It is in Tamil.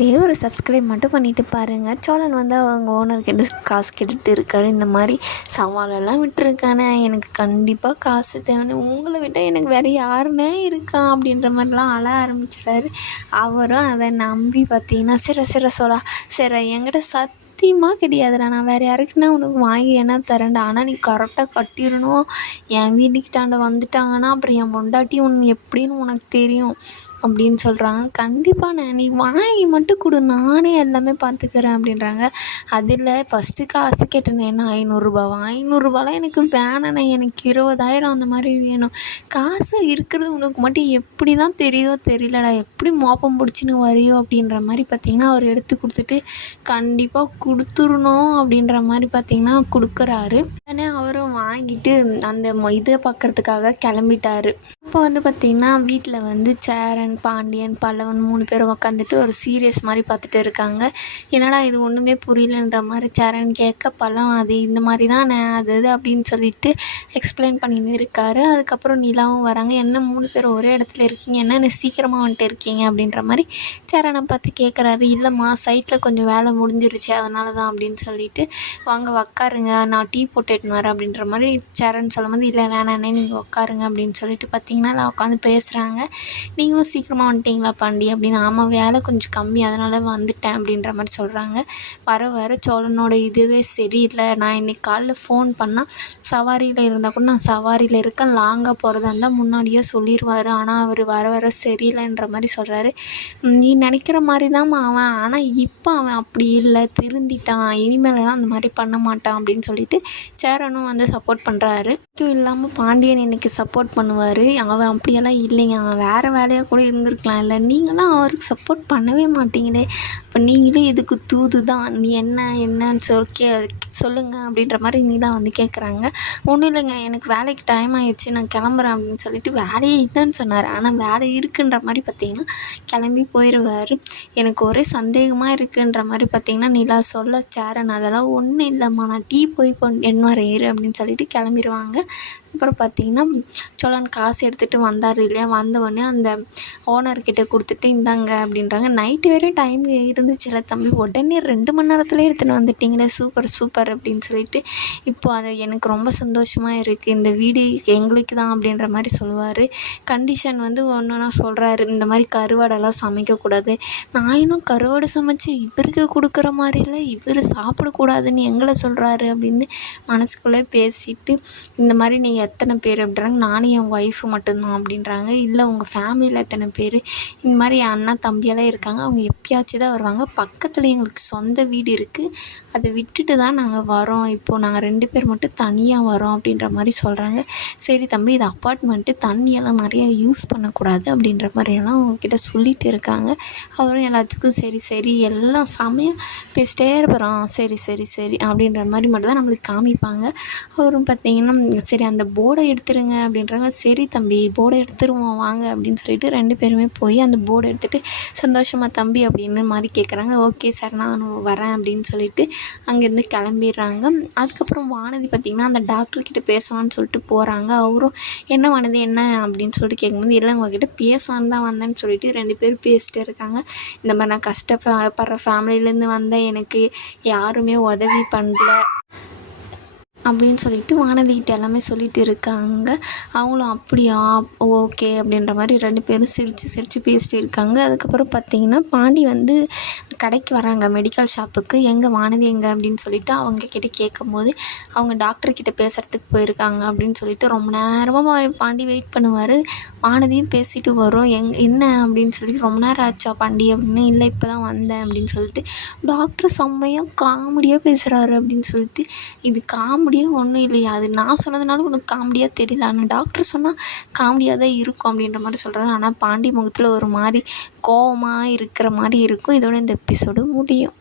ஒரே ஒரு சப்ஸ்கிரைப் மட்டும் பண்ணிவிட்டு பாருங்கள். சோழன் வந்து அவங்க ஓனர்கிட்ட காசு கேட்டுட்டு இருக்காரு. இந்த மாதிரி சவாலெல்லாம் விட்டுருக்கானே, எனக்கு கண்டிப்பாக காசு தேவைன்னு, உங்களை விட்டால் எனக்கு வேறு யாருன்னே இருக்கா அப்படின்ற மாதிரிலாம் அழ ஆரம்பிச்சிட்டாரு. அவரும் அதை நம்பி பார்த்தீங்கன்னா, சரி சோழா, சரி என்கிட்ட சத்தியமாக கிடையாதுடா, நான் வேறு யாருக்குன்னா உனக்கு வாங்கி என்ன தரேன்டா, ஆனால் நீ கரெக்டாக கட்டிடணும். என் வீட்டுக்கிட்டாண்ட வந்துட்டாங்கன்னா அப்புறம் என் பொண்டாட்டி ஒன்று எப்படின்னு உனக்கு தெரியும் அப்படின்னு சொல்கிறாங்க. கண்டிப்பாண்ணே, நீ வாங்கி மட்டும் கொடு, நானே எல்லாமே பார்த்துக்கிறேன் அப்படின்றாங்க. அதில் ஃபஸ்ட்டு காசு கேட்டேண்ணே, என்ன ரூ. 500 எனக்கு வேணாண்ணே, எனக்கு 20,000 அந்த மாதிரி வேணும். காசு இருக்கிறது உனக்கு மட்டும் எப்படி தான் தெரியுதோ தெரியலடா, எப்படி மோப்பம் பிடிச்சின்னு வரையோ அப்படின்ற மாதிரி பார்த்தீங்கன்னா அவர் எடுத்து கொடுத்துட்டு கண்டிப்பாக கொடுத்துடணும் அப்படின்ற மாதிரி பார்த்தீங்கன்னா கொடுக்குறாரு. உடனே அவரும் வாங்கிட்டு அந்த இதை பார்க்குறதுக்காக கிளம்பிட்டார். இப்போ வந்து பார்த்திங்கன்னா வீட்டில் வந்து சேரன், பாண்டியன், பல்லவன் 3 பேரும் உட்காந்துட்டு ஒரு சீரியஸ் மாதிரி பார்த்துட்டு இருக்காங்க. என்னடா இது ஒன்றுமே புரியலன்ற மாதிரி சேரன் கேட்க, பல்லவன் அது இந்த மாதிரி தான் அது இது அப்படின்னு சொல்லிட்டு எக்ஸ்பிளைன் பண்ணின்னு இருக்காரு. அதுக்கப்புறம் நிலாவும் வராங்க. என்ன 3 பேரும் ஒரே இடத்துல இருக்கீங்க, என்ன சீக்கிரமாக வந்துட்டு இருக்கீங்க அப்படின்ற மாதிரி சேரனை பார்த்து கேட்குறாரு. இல்லைம்மா, சைட்டில் கொஞ்சம் வேலை முடிஞ்சிருச்சு அதனால தான் அப்படின்னு சொல்லிட்டு, வாங்க உக்காருங்க, நான் டீ போட்டு எடுத்துன்னு வரேன் அப்படின்ற மாதிரி சேரன் சொல்லும்போது, இல்லை வேணாண்ணே நீங்கள் உட்காருங்க அப்படின்னு சொல்லிட்டு பார்த்தீங்கன்னா எல்லாம் உட்காந்து பேசுகிறாங்க. நீங்களும் சீக்கிரமாக வந்துட்டீங்களா பாண்டி அப்படின்னு. ஆமாம், வேலை கொஞ்சம் கம்மி அதனால் வந்துட்டேன் அப்படின்ற மாதிரி சொல்கிறாங்க. வர சோழனோட இதுவே சரியில்லை. நான் இன்றைக்கி காலைல ஃபோன் பண்ணால் சவாரியில் இருந்தால் கூட நான் சவாரியில் இருக்கேன், லாங்காக போகிறதா இருந்தால் முன்னாடியே சொல்லிடுவார். ஆனால் அவர் வர சரியில்லைன்ற மாதிரி சொல்கிறாரு. நீ நினைக்கிற மாதிரி தான் அவன், ஆனால் இப்போ அவன் அப்படி இல்லை, திருந்திட்டான், இனிமேலாம் அந்த மாதிரி பண்ண மாட்டான் அப்படின்னு சொல்லிட்டு சேரனும் வந்து சப்போர்ட் பண்ணுறாரு. இதுவும் இல்லாமல் பாண்டியன் இன்றைக்கி சப்போர்ட் பண்ணுவார். அவன் அப்படியெல்லாம் இல்லைங்க, அவன் வேறு வேலையாக கூட இருந்திருக்கலாம். இல்லை, நீங்களாம் அவருக்கு சப்போர்ட் பண்ணவே மாட்டீங்களே, இப்போ நீங்களும் இதுக்கு தூது தான், நீ என்னன்னு சொல்லுங்கள் அப்படின்ற மாதிரி நீலாம் வந்து கேட்குறாங்க. ஒன்றும் இல்லைங்க, எனக்கு வேலைக்கு டைம் ஆகிடுச்சு, நான் கிளம்புறேன் அப்படின்னு சொல்லிட்டு வேலையே இல்லைன்னு சொன்னார். ஆனால் வேலை இருக்குன்ற மாதிரி பார்த்தீங்கன்னா கிளம்பி போயிடுவார். எனக்கு ஒரே சந்தேகமாக இருக்குன்ற மாதிரி பார்த்தீங்கன்னா நிலா சொல்ல சேரன், அதெல்லாம் ஒன்றும் இல்லைம்மா, நான் டீ போய் என்வார் ஏறு அப்படின்னு சொல்லிட்டு கிளம்பிடுவாங்க. அப்புறம் பார்த்திங்கன்னா சோழன் காசு எடுத்துகிட்டு வந்தார் இல்லையா, வந்தவொடனே அந்த ஓனர்கிட்ட கொடுத்துட்டு இந்தாங்க அப்படின்றாங்க. நைட்டு வரையும் டைம் இருந்துச்சுல தம்பி, உடனே 2 மணி நேரத்துலேயே எடுத்துகிட்டு வந்துட்டிங்களே, சூப்பர் அப்படின்னு சொல்லிட்டு, இப்போது அது எனக்கு ரொம்ப சந்தோஷமாக இருக்குது, இந்த வீடு எங்களுக்கு தான் அப்படின்ற மாதிரி சொல்லுவார். கண்டிஷன் வந்து ஒன்றுனா சொல்கிறாரு, இந்த மாதிரி கருவாடெல்லாம் சமைக்கக்கூடாது. நான் இன்னும் கருவாடு சமைச்சு இவருக்கு கொடுக்குற மாதிரி இல்லை, இவர் சாப்பிடக்கூடாதுன்னு எங்களை சொல்கிறாரு அப்படின்னு மனசுக்குள்ளே பேசிட்டு, இந்த மாதிரி நீங்கள் எத்தனை பேர் அப்படின்றாங்க. நானும் என் ஒய்ஃபு மட்டும்தான் அப்படின்றாங்க. இல்லை, உங்கள் ஃபேமிலியில் எத்தனை பேர், இந்த மாதிரி என் அண்ணா தம்பியெல்லாம் இருக்காங்க, அவங்க எப்பயாச்சும் தான் வருவாங்க, பக்கத்தில் எங்களுக்கு சொந்த வீடு இருக்குது, அதை விட்டுட்டு தான் நாங்கள் வரோம், இப்போது நாங்கள் 2 பேர் மட்டும் தனியாக வரோம் அப்படின்ற மாதிரி சொல்கிறாங்க. சரி தம்பி, இது அப்பார்ட்மெண்ட்டு, தண்ணியெல்லாம் நிறையா யூஸ் பண்ணக்கூடாது அப்படின்ற மாதிரியெல்லாம் அவங்கக்கிட்ட சொல்லிகிட்டு இருக்காங்க. அவரும் எல்லாத்துக்கும் சரி எல்லாம் செமையாக பேசிட்டே இருப்பாராம். சரி அப்படின்ற மாதிரி மட்டும் தான் நம்மளுக்கு காமிப்பாங்க. அவரும் பார்த்திங்கன்னா சரி அந்த போர்டை எடுத்துருங்க அப்படின்றாங்க. சரி தம்பி, போர்டை எடுத்துருவோம் வாங்க அப்படின்னு சொல்லிட்டு 2 பேருமே போய் அந்த போர்டை எடுத்துகிட்டு சந்தோஷமாக தம்பி அப்படின்னு மாதிரி கேட்குறாங்க. ஓகே சார், நான் வரேன் அப்படின்னு சொல்லிட்டு அங்கேருந்து கிளம்பிடுறாங்க. அதுக்கப்புறம் வானதி பார்த்திங்கன்னா அந்த டாக்டர்கிட்ட பேசலான்னு சொல்லிட்டு போகிறாங்க. அவரும் என்ன வானதி என்ன அப்படின்னு சொல்லிட்டு கேட்கும்போது, இல்லை உங்ககிட்ட பேசலான்னு தான் வந்தேன்னு சொல்லிட்டு 2 பேரும் பேசிட்டு இருக்காங்க. இந்த மாதிரி நான் கஷ்டப்படுற ஃபேமிலியிலேருந்து வந்தேன், எனக்கு யாருமே உதவி பண்ணல அப்படின்னு சொல்லிட்டு வானதிக்கிட்ட எல்லாமே சொல்லிட்டு இருக்காங்க. அவங்களும் அப்படியா ஓகே அப்படின்ற மாதிரி 2 பேரும் சிரித்து பேசிட்டு இருக்காங்க. அதுக்கப்புறம் பார்த்திங்கன்னா பாண்டி வந்து கடைக்கு வராங்க, மெடிக்கல் ஷாப்புக்கு. எங்கே வானதி எங்கே அப்படின்னு சொல்லிட்டு அவங்கக்கிட்ட கேட்கும்போது, அவங்க டாக்டர்கிட்ட பேசுகிறதுக்கு போயிருக்காங்க அப்படின்னு சொல்லிட்டு ரொம்ப நேரமாக பாண்டி வெயிட் பண்ணுவார். வானதியும் பேசிட்டு வரும். என்ன அப்படின்னு சொல்லிட்டு, ரொம்ப நேரம் ஆச்சா பாண்டி அப்படின்னு. இல்லை, இப்போ தான் வந்தேன் அப்படின்னு சொல்லிட்டு, டாக்டர் செம்மையாக காமெடியாக பேசுகிறாரு அப்படின்னு சொல்லிட்டு, இது காமெடியாக ஒன்றும் இல்லையா, அது நான் சொன்னதுனால உனக்கு காமெடியாக தெரியல, ஆனால் டாக்டர் சொன்னால் காமெடியாக தான் இருக்கும் அப்படின்ற மாதிரி சொல்கிறாரு. ஆனால் பாண்டி முகத்தில் ஒரு மாதிரி கோவமாக இருக்கிற மாதிரி இருக்கும். இதோட இந்த எபிசோடு முடியும்.